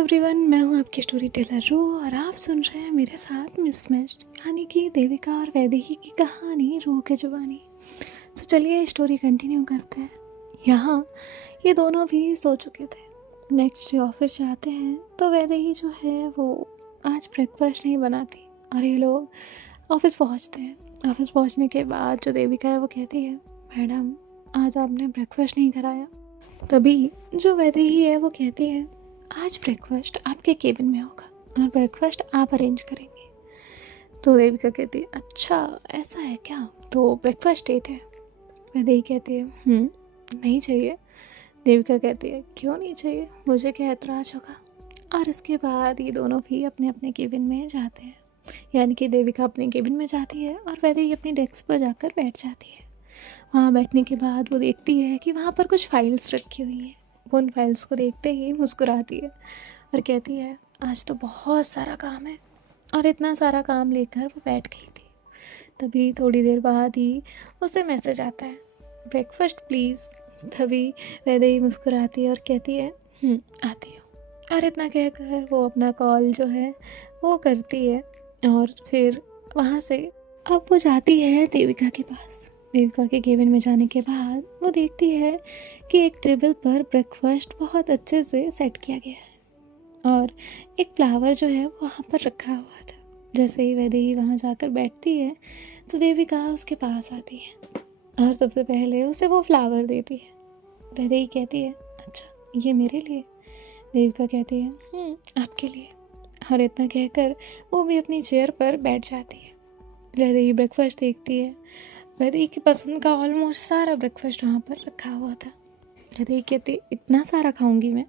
Everyone, मैं हूँ आपकी स्टोरी टेलर रू और आप सुन रहे हैं मेरे साथ मिसमैच्ड, यानी कि देविका और वैदेही की कहानी रूह के जुबानी। तो चलिए स्टोरी कंटिन्यू करते हैं। यहाँ ये दोनों भी सो चुके थे। नेक्स्ट डे ऑफिस जाते हैं तो वैदेही जो है वो आज ब्रेकफास्ट नहीं बनाती और ये लोग ऑफिस पहुँचते हैं। ऑफिस पहुँचने के बाद जो देविका है वो कहती है, मैडम आज आपने ब्रेकफास्ट नहीं कराया। तभी जो वैदेही है वो कहती है, आज ब्रेकफास्ट आपके केबिन में होगा और ब्रेकफास्ट आप अरेंज करेंगे। तो देविका कहती है, अच्छा ऐसा है क्या, तो ब्रेकफास्ट डेट है। वैदेही कहती है नहीं चाहिए। देविका कहती है, क्यों नहीं चाहिए, मुझे क्या एतराज़ होगा। और इसके बाद ये दोनों भी अपने अपने केबिन में जाते हैं, यानी कि देविका अपने केबिन में जाती है और वैदेही अपनी डेस्क पर जाकर बैठ जाती है। वहाँ बैठने के बाद वो देखती है कि वहाँ पर कुछ फाइल्स रखी हुई हैं। वो उन फाइल्स को देखते ही मुस्कुराती है और कहती है, आज तो बहुत सारा काम है। और इतना सारा काम लेकर वो बैठ गई थी। तभी थोड़ी देर बाद ही उसे मैसेज आता है, ब्रेकफास्ट प्लीज़। तभी वैदेही मुस्कुराती है और कहती है, आती हूँ। और इतना कहकर वो अपना कॉल जो है वो करती है और फिर वहाँ से अब वो जाती है देविका के पास। देविका के केबिन में जाने के बाद वो देखती है कि एक टेबल पर ब्रेकफास्ट बहुत अच्छे से सेट किया गया है और एक फ्लावर जो है वहाँ पर रखा हुआ था। जैसे ही वैदेही वहाँ जाकर बैठती है तो देविका उसके पास आती है और सबसे पहले उसे वो फ्लावर देती है। वैदेही कहती है, अच्छा ये मेरे लिए। देविका कहती है, आपके लिए। और इतना कहकर वो भी अपनी चेयर पर बैठ जाती है। वैदेही ब्रेकफास्ट देखती है। वैदेही की पसंद का ऑलमोस्ट सारा ब्रेकफास्ट वहाँ पर रखा हुआ था। वैदेही कहती है, इतना सारा खाऊंगी मैं।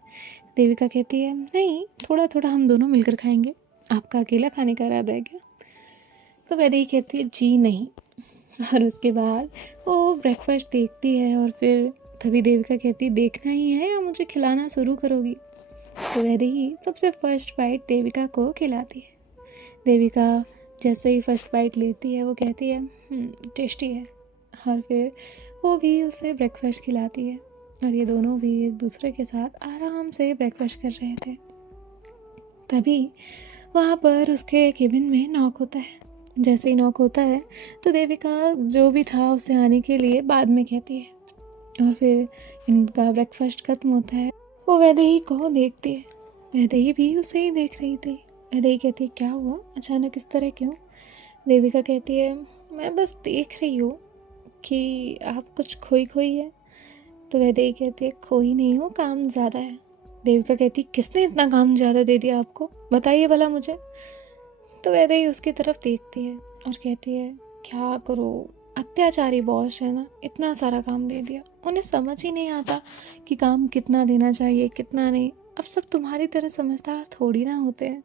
देविका कहती है, नहीं थोड़ा थोड़ा हम दोनों मिलकर खाएंगे, आपका अकेला खाने का इरादा है क्या। तो वैदेही कहती है, जी नहीं। और उसके बाद वो ब्रेकफास्ट देखती है और फिर तभी देविका कहती है, देखना ही है या मुझे खिलाना शुरू करोगी। तो वैदेही सबसे फर्स्ट बाइट देविका को खिलाती है। देविका जैसे ही फर्स्ट बाइट लेती है वो कहती है, टेस्टी है। और फिर वो भी उसे ब्रेकफास्ट खिलाती है और ये दोनों भी एक दूसरे के साथ आराम से ब्रेकफास्ट कर रहे थे। तभी वहाँ पर उसके केबिन में नॉक होता है। जैसे ही नॉक होता है तो देविका जो भी था उसे आने के लिए बाद में कहती है और फिर इनका ब्रेकफास्ट खत्म होता है। वो वैदेही को देखती है। वैदेही भी उसे ही देख रही थी। वैदेही कहती है, क्या हुआ, अचानक इस तरह क्यों। देविका कहती है, मैं बस देख रही हूँ कि आप कुछ खोई खोई है। तो वैदेही कहती है, खोई नहीं हो, काम ज़्यादा है। देविका कहती है, किसने इतना काम ज़्यादा दे दिया आपको, बताइए भला मुझे। तो वैदेही उसकी तरफ देखती है और कहती है, क्या करूँ, अत्याचारी बॉस है ना, इतना सारा काम दे दिया, उन्हें समझ ही नहीं आता कि काम कितना देना चाहिए कितना नहीं। अब सब तुम्हारी तरह समझदार थोड़ी ना होते हैं।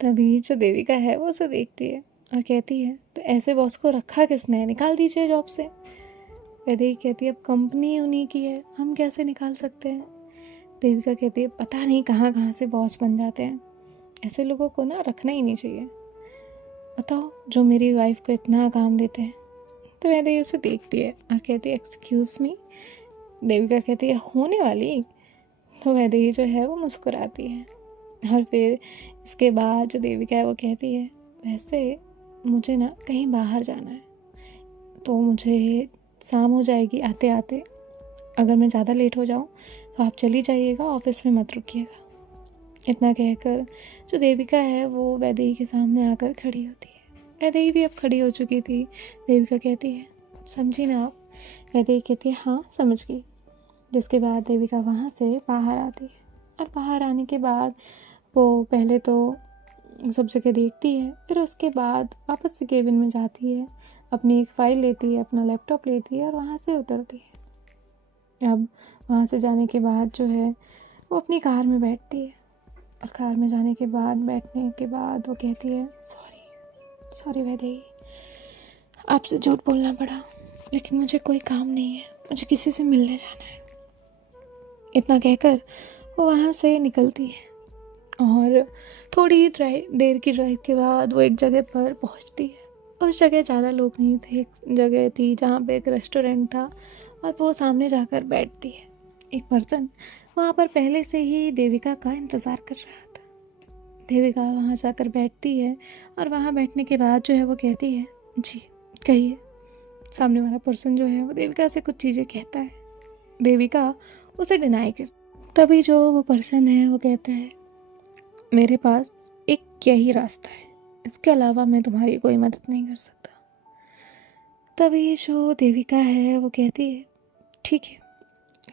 तभी जो देविका है वो उसे देखती है और कहती है, तो ऐसे बॉस को रखा किसने, निकाल दीजिए जॉब से। वैदेही कहती है, अब कंपनी उन्हीं की है, हम कैसे निकाल सकते हैं। देविका कहती है, पता नहीं कहाँ कहाँ से बॉस बन जाते हैं, ऐसे लोगों को ना रखना ही नहीं चाहिए। बताओ जो मेरी वाइफ को इतना काम देते हैं। तो वैदेही उसे देखती है और कहती है, एक्सक्यूज़ मी। देविका कहती है, होने वाली। तो वैदेही जो है वो मुस्कुराती है और फिर इसके बाद जो देविका है वो कहती है, वैसे मुझे ना कहीं बाहर जाना है, तो मुझे शाम हो जाएगी आते आते। अगर मैं ज़्यादा लेट हो जाऊँ तो आप चली जाइएगा, ऑफिस में मत रुकिएगा। इतना कहकर जो देविका है वो वैदेही के सामने आकर खड़ी होती है। वैदेही भी अब खड़ी हो चुकी थी। देविका कहती है, समझी ना आप। वैदेही कहती है, हाँ समझ गई। जिसके बाद देविका वहाँ से बाहर आती है और बाहर आने के बाद वो पहले तो सब जगह देखती है, फिर उसके बाद वापस से केबिन में जाती है, अपनी एक फ़ाइल लेती है, अपना लैपटॉप लेती है और वहाँ से उतरती है। अब वहाँ से जाने के बाद जो है वो अपनी कार में बैठती है और कार में जाने के बाद बैठने के बाद वो कहती है, सॉरी वैदेही, आपसे झूठ बोलना पड़ा, लेकिन मुझे कोई काम नहीं है, मुझे किसी से मिलने जाना है। इतना कहकर वो वहाँ से निकलती है और थोड़ी देर की ड्राइव के बाद वो एक जगह पर पहुँचती है। उस जगह ज़्यादा लोग नहीं थे, एक जगह थी जहाँ पे एक रेस्टोरेंट था और वो सामने जाकर बैठती है। एक पर्सन वहाँ पर पहले से ही देविका का इंतज़ार कर रहा था। देविका वहाँ जाकर बैठती है और वहाँ बैठने के बाद जो है वो कहती है, जी कहिए। सामने वाला पर्सन जो है वो देविका से कुछ चीज़ें कहता है। देविका उसे डिनाई कर, तभी जो वो पर्सन है वो कहता है, मेरे पास एक यही रास्ता है, इसके अलावा मैं तुम्हारी कोई मदद नहीं कर सकता। तभी जो देविका है वो कहती है, ठीक है,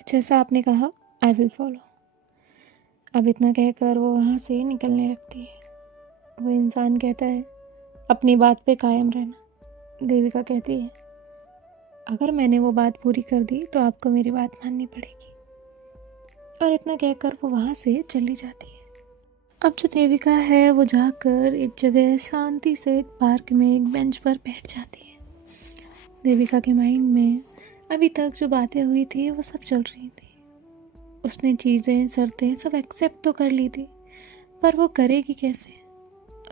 जैसा आपने कहा, आई विल फॉलो। अब इतना कहकर वो वहाँ से निकलने लगती है। वो इंसान कहता है, अपनी बात पे कायम रहना। देविका कहती है, अगर मैंने वो बात पूरी कर दी तो आपको मेरी बात माननी पड़ेगी। और इतना कहकर वो वहाँ से चली जाती है। अब जो देविका है वो जाकर एक जगह शांति से एक पार्क में एक बेंच पर बैठ जाती है। देविका के माइंड में अभी तक जो बातें हुई थी वो सब चल रही थी। उसने चीज़ें शर्तें सब एक्सेप्ट तो कर ली थी, पर वो करेगी कैसे?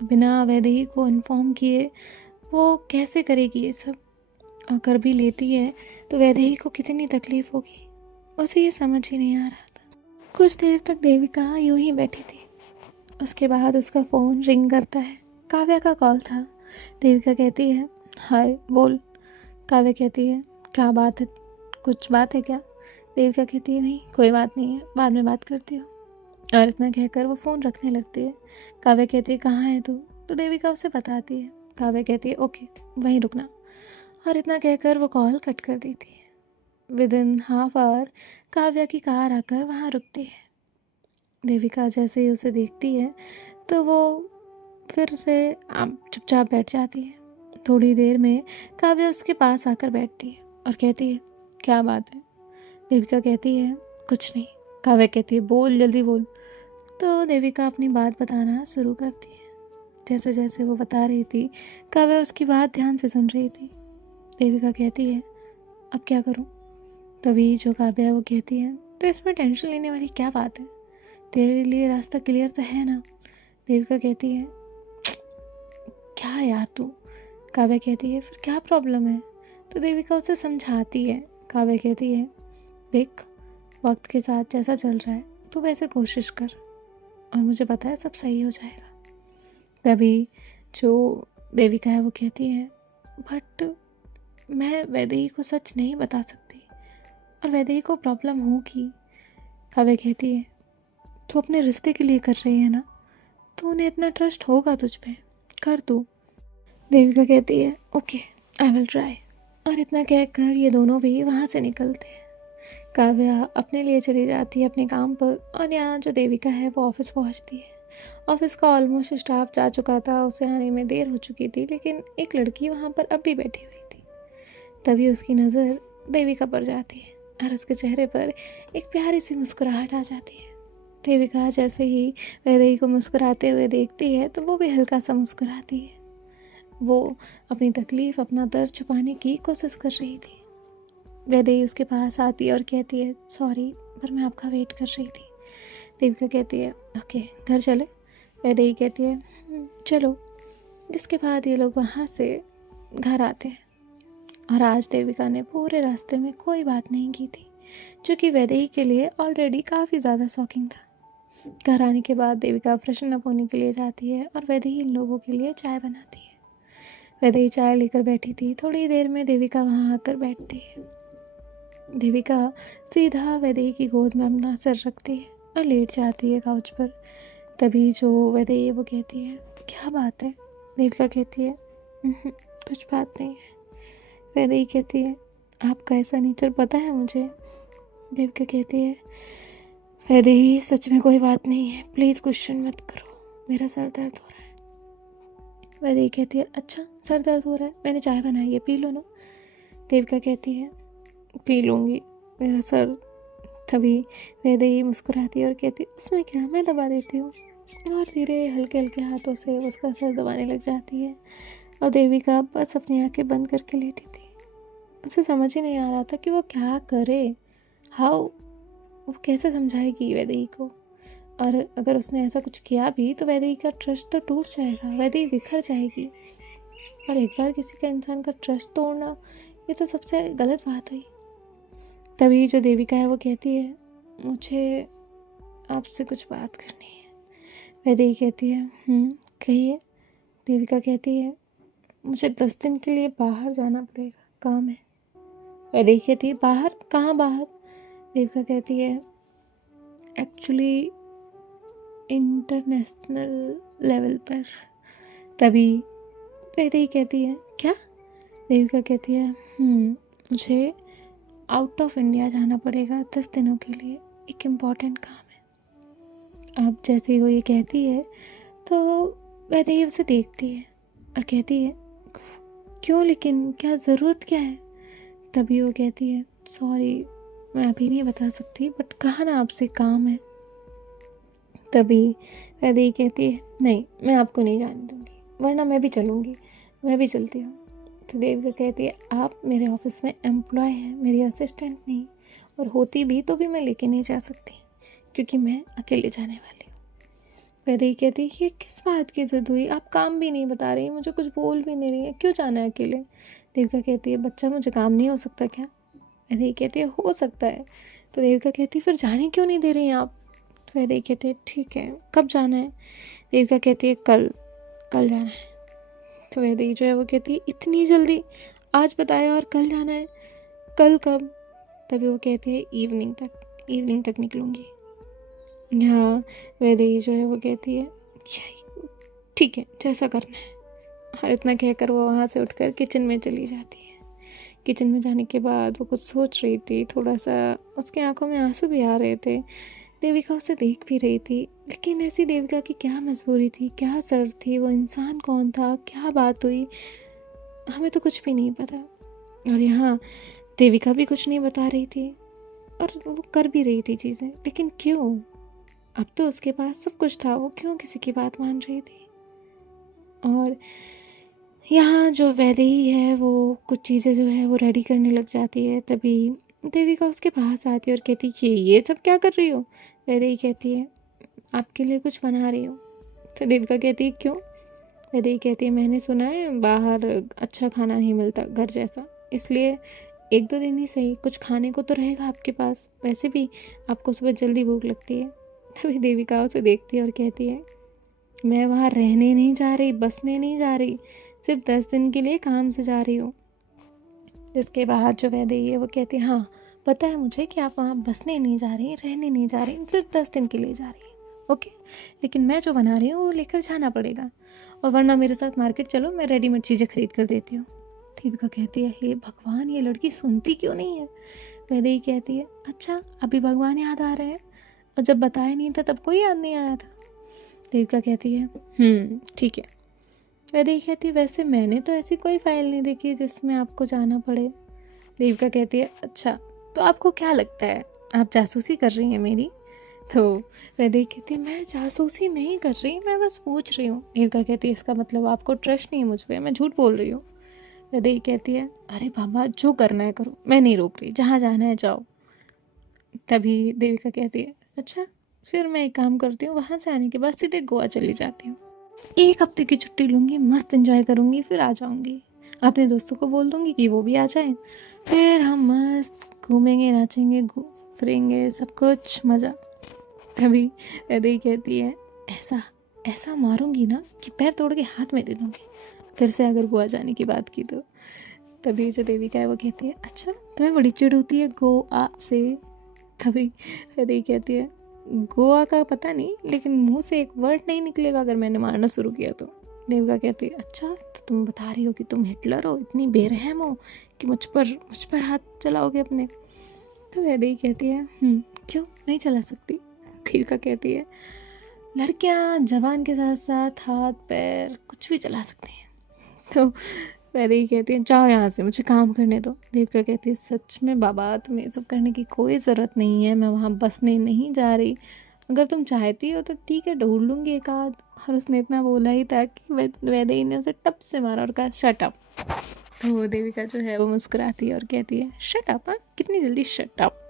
बिना वैदेही को इन्फॉर्म किए वो कैसे करेगी ये सब? और कर भी लेती है तो वैदेही को कितनी तकलीफ होगी, उसे ये समझ ही नहीं आ रहा था। कुछ देर तक देविका यूं ही बैठी थी। उसके बाद उसका फ़ोन रिंग करता है। काव्या का कॉल था। देविका कहती है, हाय बोल। काव्या कहती है, क्या बात है, कुछ बात है क्या? देविका कहती है, नहीं कोई बात नहीं है, बाद में बात करती हूँ। और इतना कहकर वो फ़ोन रखने लगती है। काव्या कहती है, कहाँ है तू? तो देविका उसे बताती है। काव्या कहती है, ओके वहीं रुकना। और इतना कहकर वो कॉल कट कर देती है। विदिन हाफ आवर काव्या की कार आकर वहाँ रुकती है। देविका जैसे ही उसे देखती है तो वो फिर से चुपचाप बैठ जाती है। थोड़ी देर में काव्या उसके पास आकर बैठती है और कहती है, क्या बात है? देविका कहती है, कुछ नहीं। काव्या कहती है, बोल जल्दी बोल। तो देविका अपनी बात बताना शुरू करती है। जैसे जैसे वो बता रही थी काव्या उसकी बात ध्यान से सुन रही थी। देविका कहती है, अब क्या करूं? तभी जो काव्या वो कहती है, तो इसमें टेंशन लेने वाली क्या बात है, तेरे लिए रास्ता क्लियर तो है ना? देविका कहती है, क्या यार तू? काव्या कहती है, फिर क्या प्रॉब्लम है? तो देविका उसे समझाती है। काव्या कहती है, देख वक्त के साथ जैसा चल रहा है तू वैसे कोशिश कर, और मुझे पता है सब सही हो जाएगा। तभी जो देविका है वो कहती है, बट मैं वैदेही को सच नहीं बता सकती, और वैदेही को प्रॉब्लम होगी। काव्या कहती है, तू अपने रिश्ते के लिए कर रही है ना, तो उन्हें इतना ट्रस्ट होगा तुझ पे, कर तू। देविका कहती है, ओके आई विल ट्राई। और इतना कहकर ये दोनों भी वहाँ से निकलते हैं। काव्या अपने लिए चली जाती है अपने काम पर, और यहाँ जो देविका है वो ऑफिस पहुँचती है। ऑफिस का ऑलमोस्ट स्टाफ जा चुका था, उसे आने में देर हो चुकी थी, लेकिन एक लड़की वहाँ पर अब भी बैठी हुई थी। तभी उसकी नज़र देविका पर जाती है और उसके चेहरे पर एक प्यारी सी मुस्कुराहट आ जाती है। देविका जैसे ही वैदेही को मुस्कुराते हुए देखती है तो वो भी हल्का सा मुस्कुराती है। वो अपनी तकलीफ़ अपना दर्द छुपाने की कोशिश कर रही थी। वैदेही उसके पास आती है और कहती है, सॉरी पर मैं आपका वेट कर रही थी। देविका कहती है, ओके घर चले? वैदेही कहती है, चलो। जिसके बाद ये लोग वहाँ से घर आते हैं। और आज देविका ने पूरे रास्ते में कोई बात नहीं की थी, जो कि वैदेही के लिए ऑलरेडी काफ़ी ज़्यादा शॉकिंग था। घर आने के बाद देविका फ्रेशन अप होने के लिए जाती है और वैदेही इन लोगों के लिए चाय बनाती है। वैदेही चाय लेकर बैठी थी। थोड़ी देर में देविका वहाँ आकर बैठती है। देविका सीधा वैदेही की गोद में अपना सर रखती है और लेट जाती है काउच पर। तभी जो वैदेही वो कहती है, क्या बात है? देविका कहती है, कुछ बात नहीं है। वैदेही कहती है, आपका ऐसा नेचर पता है मुझे। देविका कहती है, वैदेही सच में कोई बात नहीं है, प्लीज़ क्वेश्चन मत करो, मेरा सर दर्द हो रहा है। वैदेही कहती है, अच्छा सर दर्द हो रहा है, मैंने चाय बनाई है, पी लो ना। देविका कहती है, पी लूँगी, मेरा सर। तभी वैदेही मुस्कुराती है और कहती है, उसमें क्या, मैं दबा देती हूँ। और धीरे हल्के हल्के हाथों से उसका सर दबाने लग जाती है। और देविका बस अपनी आंखें बंद करके लेटी थी। उसे समझ ही नहीं आ रहा था कि वो क्या करे, वो कैसे समझाएगी वैदेही को। और अगर उसने ऐसा कुछ किया भी तो वैदेही का ट्रस्ट तो टूट जाएगा, वैदेही बिखर जाएगी। और एक बार किसी का इंसान का ट्रस्ट तोड़ना, ये तो सबसे गलत बात हुई। तभी जो देविका है वो कहती है, मुझे आपसे कुछ बात करनी है। वैदेही कहती है कहिए। देविका कहती है मुझे 10 दिन के लिए बाहर जाना पड़ेगा, काम है। वैदेही कहती है बाहर? कहाँ बाहर? देविका कहती है एक्चुअली इंटरनेशनल लेवल पर। तभी वैदेही कहती है क्या? देविका कहती है मुझे आउट ऑफ इंडिया जाना पड़ेगा 10 दिनों के लिए, एक इम्पॉर्टेंट काम है। अब जैसे ही वो ये कहती है तो वैदेही उसे देखती है और कहती है क्यों, लेकिन क्या ज़रूरत क्या है? तभी वो कहती है सॉरी मैं अभी नहीं बता सकती, बट कहा ना आपसे काम है। तभी वैदेही कहती है नहीं, मैं आपको नहीं जाने दूंगी, वरना मैं भी चलूँगी, मैं भी चलती हूँ। तो देविका कहती है आप मेरे ऑफिस में एम्प्लॉय हैं, मेरी असिस्टेंट नहीं, और होती भी तो भी मैं लेके नहीं जा सकती क्योंकि मैं अकेले जाने वाली हूँ। वैदेही कहती है ये किस बात की ज़िद हुई, आप काम भी नहीं बता रही, मुझे कुछ बोल भी नहीं रही है, क्यों जाना है अकेले? देविका कहती है बच्चा मुझे काम नहीं हो सकता क्या? वैदेही कहती है हो सकता है। तो देविका कहती है फिर जाने क्यों नहीं दे रही हैं आप? तो वैदेही कहती है ठीक है, कब जाना है? देविका कहती है कल जाना है। तो वैदेही जो है वो कहती है इतनी जल्दी, आज बताया और कल जाना है, कल कब? तभी वो कहती है इवनिंग तक निकलूँगी। हाँ, वैदेही जो है वो कहती है ठीक है जैसा करना है। और इतना कहकर वो वहाँ से उठकर किचन में चली जाती है। किचन में जाने के बाद वो कुछ सोच रही थी, थोड़ा सा उसकी आंखों में आंसू भी आ रहे थे। देविका उसे देख भी रही थी, लेकिन ऐसी देविका की क्या मजबूरी थी, क्या जरूरत थी, वो इंसान कौन था, क्या बात हुई, हमें तो कुछ भी नहीं पता। और यहाँ देविका भी कुछ नहीं बता रही थी और वो कर भी रही थी चीज़ें, लेकिन क्यों? अब तो उसके पास सब कुछ था, वो क्यों किसी की बात मान रही थी? और यहाँ जो वैदेही है वो कुछ चीज़ें जो है वो रेडी करने लग जाती है। तभी देविका उसके पास आती है और कहती है ये सब क्या कर रही हो? वैदेही कहती है आपके लिए कुछ बना रही हूँ। तो देविका कहती है क्यों? वैदेही कहती है मैंने सुना है बाहर अच्छा खाना नहीं मिलता घर जैसा, इसलिए 1-2 दिन ही सही कुछ खाने को तो रहेगा आपके पास, वैसे भी आपको सुबह जल्दी भूख लगती है। तभी देविका उसे देखती है और कहती है मैं वहाँ रहने नहीं जा रही, बसने नहीं जा रही, सिर्फ 10 दिन के लिए काम से जा रही हूँ। जिसके बाद जो वैदेही है वो कहती है हाँ पता है मुझे कि आप वहाँ बसने नहीं जा रही, रहने नहीं जा रही, सिर्फ 10 दिन के लिए जा रही है, ओके, लेकिन मैं जो बना रही हूँ वो लेकर जाना पड़ेगा, और वरना मेरे साथ मार्केट चलो, मैं रेडीमेड चीज़ें खरीद कर देती हूँ। देविका कहती है हे भगवान ये लड़की सुनती क्यों नहीं है? वैदेही कहती है अच्छा अभी भगवान याद आ रहे हैं, और जब बताया नहीं था तब कोई याद नहीं आया था? देविका कहती है ठीक है। वैदेही कहती है वैसे मैंने तो ऐसी कोई फाइल नहीं देखी जिसमें आपको जाना पड़े। देविका कहती है अच्छा तो आपको क्या लगता है आप जासूसी कर रही हैं मेरी? तो वैदेही कहती है मैं जासूसी नहीं कर रही, मैं बस पूछ रही हूँ। देविका कहती है इसका मतलब आपको ट्रस्ट नहीं है मुझ पर, मैं झूठ बोल रही हूँ। वैदेही कहती है अरे बाबा जो करना है करो, मैं नहीं रोक रही, जहाँ जाना है जाओ। तभी देविका कहती है अच्छा फिर मैं एक काम करती हूँ, वहाँ से आने के बाद सीधे गोवा चली जाती हूँ, 1 हफ्ते की छुट्टी लूँगी, मस्त एंजॉय करूँगी, फिर आ जाऊँगी। अपने दोस्तों को बोल दूँगी कि वो भी आ जाएं, फिर हम मस्त घूमेंगे, नाचेंगे, फिरेंगे, सब कुछ मज़ा। तभी वैदेही कहती है ऐसा मारूंगी ना कि पैर तोड़ के हाथ में दे दूँगी फिर से अगर गोवा जाने की बात की तो। तभी जो देविका है वो कहती है अच्छा तुम्हें बड़ी चिढ़ होती है गोवा से? तभी वैदेही कहती है गोवा का पता नहीं, लेकिन मुंह से एक वर्ड नहीं निकलेगा अगर मैंने मारना शुरू किया तो। देविका कहती है अच्छा तो तुम बता रही हो कि तुम हिटलर हो, इतनी बेरहम हो कि मुझ पर हाथ चलाओगे अपने? तो वैदेही कहती है क्यों नहीं चला सकती? देविका कहती है लड़कियां जवान के साथ साथ हाथ पैर कुछ भी चला सकती हैं। तो वैदेही कहती है जाओ यहाँ से, मुझे काम करने दो। देविका कहती है सच में बाबा तुम्हें ये सब करने की कोई ज़रूरत नहीं है, मैं वहाँ बसने नहीं जा रही, अगर तुम चाहती हो तो ठीक है ढूंढ लूँगी एक आध। और उसने इतना बोला ही था कि वैदेही ने उसे टप से मारा और कहा शट अप। तो देविका जो है वो मुस्कुराती है और कहती है शट अप? कितनी जल्दी शट अप?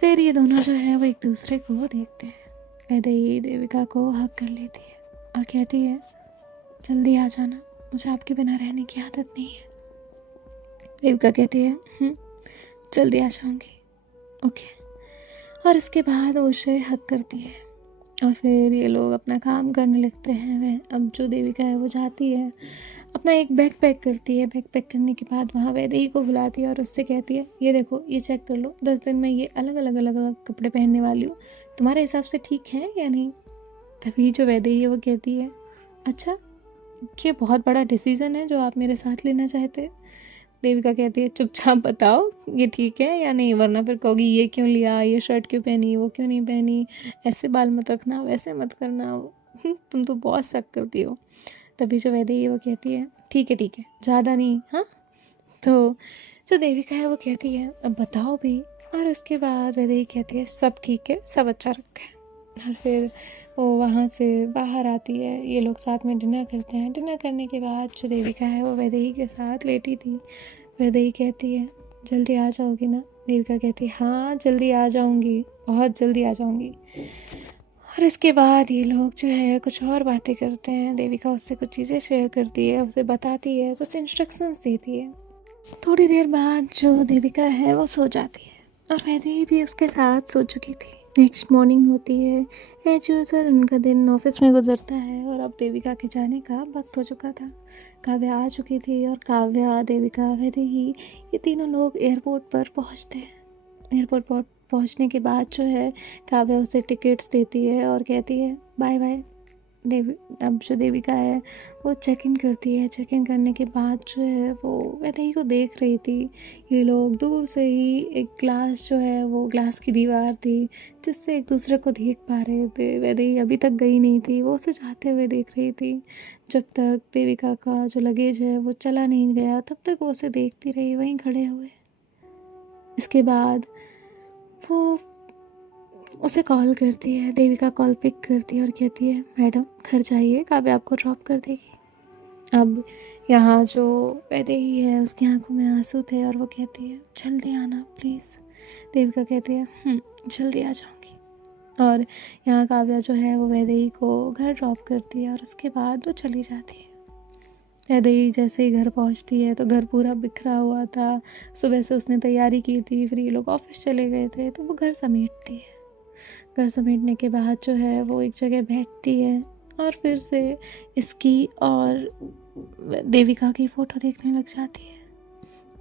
फिर ये दोनों जो है वो एक दूसरे को देखते हैं। वैदेही देविका को हक कर लेती है और कहती है जल्दी आ जाना, मुझे आपके बिना रहने की आदत नहीं है। देविका कहती है जल्दी आ जाऊँगी, ओके। और इसके बाद उसे हक करती है और फिर ये लोग अपना काम करने लगते हैं। वह अब जो देविका है वो जाती है, अपना एक बैग पैक करती है। बैग पैक करने के बाद वहाँ वैदेही को बुलाती है और उससे कहती है, ये देखो, ये चेक कर लो, 10 दिन में ये अलग अलग अलग अलग कपड़े पहनने वाली हूँ, तुम्हारे हिसाब से ठीक है या नहीं। तभी जो वैदेही है वो कहती है, अच्छा, ये बहुत बड़ा डिसीज़न है जो आप मेरे साथ लेना चाहते हैं। देविका कहती है, चुपचाप बताओ ये ठीक है या नहीं, वरना फिर कहोगी ये क्यों लिया, ये शर्ट क्यों पहनी, वो क्यों नहीं पहनी, ऐसे बाल मत रखना, वैसे मत करना, तुम तो बहुत शक करती हो। तभी जो वैदेही है वो कहती है, ठीक है, ज़्यादा नहीं, हाँ। तो जो देविका है वो कहती है, अब बताओ भी। और उसके बाद वैदेही कहती है, सब ठीक है, सब अच्छा रखा है। और फिर वो वहाँ से बाहर आती है, ये लोग साथ में डिनर करते हैं। डिनर करने के बाद जो देविका है वो वैदेही के साथ लेटी थी। वैदेही कहती है, जल्दी आ जाओगी ना। देविका कहती है, हाँ जल्दी आ जाऊँगी, बहुत जल्दी आ जाऊँगी। और इसके बाद ये लोग जो है कुछ और बातें करते हैं। देविका उससे कुछ चीज़ें शेयर करती है, उसे बताती है, कुछ इंस्ट्रक्शंस देती है। थोड़ी देर बाद जो देविका है वो सो जाती है और वैदेही भी उसके साथ सो चुकी थी। नेक्स्ट मॉर्निंग होती है, एज यूजुअल उनका दिन ऑफिस में गुजरता है और अब देविका के जाने का वक्त हो चुका था। काव्या आ चुकी थी और काव्या, देविका, वैदेही, ये तीनों लोग एयरपोर्ट पर पहुंचते हैं। एयरपोर्ट पर पहुंचने के बाद जो है काव्या उसे टिकट्स देती है और कहती है, बाय बाय। अब जो देविका है वो चेक इन करती है। चेक इन करने के बाद जो है वो वैदेही को देख रही थी। ये लोग दूर से ही, एक ग्लास जो है वो ग्लास की दीवार थी जिससे एक दूसरे को देख पा रहे थे। वैदेही अभी तक गई नहीं थी, वो उसे जाते हुए देख रही थी। जब तक देविका का जो लगेज है वो चला नहीं गया तब तक वो उसे देखती रही वहीं खड़े हुए। इसके बाद वो उसे कॉल करती है। देविका कॉल पिक करती है और कहती है, मैडम घर जाइए, काव्या आपको ड्रॉप कर देगी। अब यहाँ जो वैदेही है उसकी आंखों में आंसू थे और वो कहती है, जल्दी आना प्लीज़। देविका कहती है, जल्दी आ जाऊँगी। और यहाँ काव्या जो है वो वैदेही को घर ड्रॉप करती है और उसके बाद वो चली जाती है। वैदेही जैसे ही घर पहुँचती है तो घर पूरा बिखरा हुआ था। सुबह से उसने तैयारी की थी, फिर ये लोग ऑफिस चले गए थे, तो वो घर समेटती है। घर समेटने के बाद जो है वो एक जगह बैठती है और फिर से इसकी और देविका की फ़ोटो देखने लग जाती है।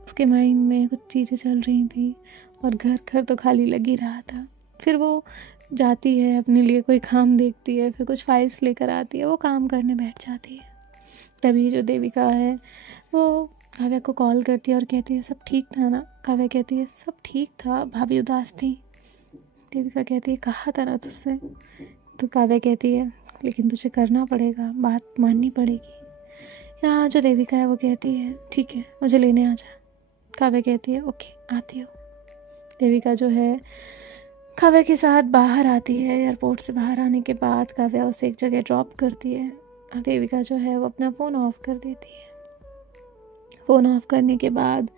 उसके माइंड में कुछ चीज़ें चल रही थी और घर तो खाली लग ही रहा था। फिर वो जाती है, अपने लिए कोई काम देखती है, फिर कुछ फाइल्स लेकर आती है, वो काम करने बैठ जाती है। तभी जो देविका है वो काव्या को कॉल करती है और कहती है, सब ठीक था ना। काव्या कहती है, सब ठीक था, भाभी उदास थी। देविका कहती है, कहा था ना तुझसे। तो काव्या कहती है, लेकिन तुझे करना पड़ेगा, बात माननी पड़ेगी। यहाँ जो देविका है वो कहती है, ठीक है, मुझे लेने आ जा। काव्या कहती है, ओके, आती हूँ। देविका जो है काव्या के साथ बाहर आती है। एयरपोर्ट से बाहर आने के बाद काव्या उसे एक जगह ड्रॉप करती है और देविका जो है वो अपना फ़ोन ऑफ कर देती है। फ़ोन ऑफ करने के बाद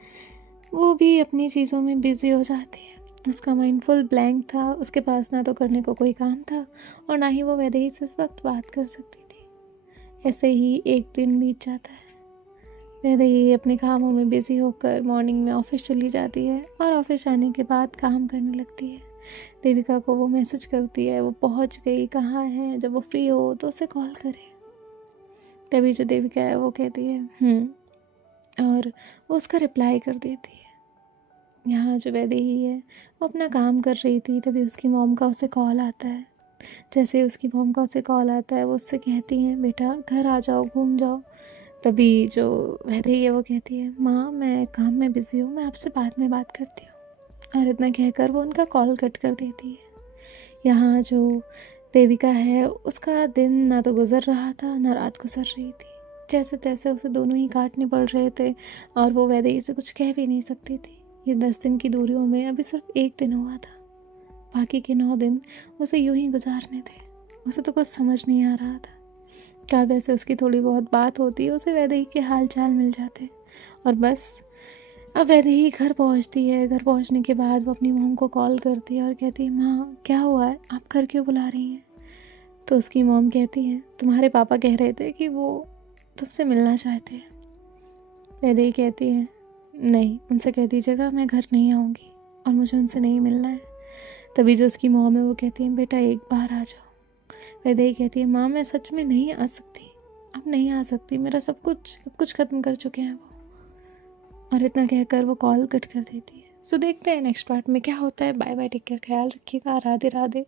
वो भी अपनी चीज़ों में बिज़ी हो जाती है। उसका माइंड फुल ब्लैंक था। उसके पास ना तो करने को कोई काम था और ना ही वो वैदेही से इस वक्त बात कर सकती थी। ऐसे ही एक दिन बीत जाता है। वैदेही अपने कामों में बिज़ी होकर मॉर्निंग में ऑफिस चली जाती है और ऑफिस जाने के बाद काम करने लगती है। देविका को वो मैसेज करती है, वो पहुंच गई, कहाँ है, जब वो फ्री हो तो उसे कॉल करे। तभी जो देविका है वो कहती है और वो उसका रिप्लाई कर देती है। यहाँ जो वैदेही है वो अपना काम कर रही थी, तभी उसकी मॉम का उसे कॉल आता है। जैसे ही उसकी मॉम का उसे कॉल आता है वो उससे कहती हैं, बेटा घर आ जाओ, घूम जाओ। तभी जो वैदेही है वो कहती है, माँ मैं काम में बिज़ी हूँ, मैं आपसे बाद में बात करती हूँ। और इतना कहकर वो उनका कॉल कट कर देती है। यहाँ जो देविका है उसका दिन ना तो गुजर रहा था ना रात गुजर रही थी। जैसे तैसे उसे दोनों ही काटने पड़ रहे थे और वो वैदेही से कुछ कह भी नहीं सकती थी। ये 10 दिन की दूरियों में अभी सिर्फ एक दिन हुआ था, बाकी के 9 दिन उसे यूं ही गुजारने थे। उसे तो कुछ समझ नहीं आ रहा था। काव्या से उसकी थोड़ी बहुत बात होती, उसे वैदेही के हाल चाल मिल जाते और बस। अब वैदेही घर पहुंचती है। घर पहुंचने के बाद वो अपनी मॉम को कॉल करती है और कहती है, माँ क्या हुआ है, आप घर क्यों बुला रही हैं। तो उसकी मॉम कहती है, तुम्हारे पापा कह रहे थे कि वो तुमसे मिलना चाहते हैं। वैदेही कहती है, नहीं, उनसे कह दीजिएगा मैं घर नहीं आऊँगी और मुझे उनसे नहीं मिलना है। तभी जो उसकी मॉम है वो कहती है बेटा एक बार आ जाओ। वैदेही कहती है माँ मैं सच में नहीं आ सकती, अब नहीं आ सकती, मेरा सब कुछ ख़त्म कर चुके हैं वो। और इतना कहकर वो कॉल कट कर देती है। सो देखते हैं नेक्स्ट पार्ट में क्या होता है। बाय बाय, टेक केयर, ख्याल रखिएगा, राधे राधे।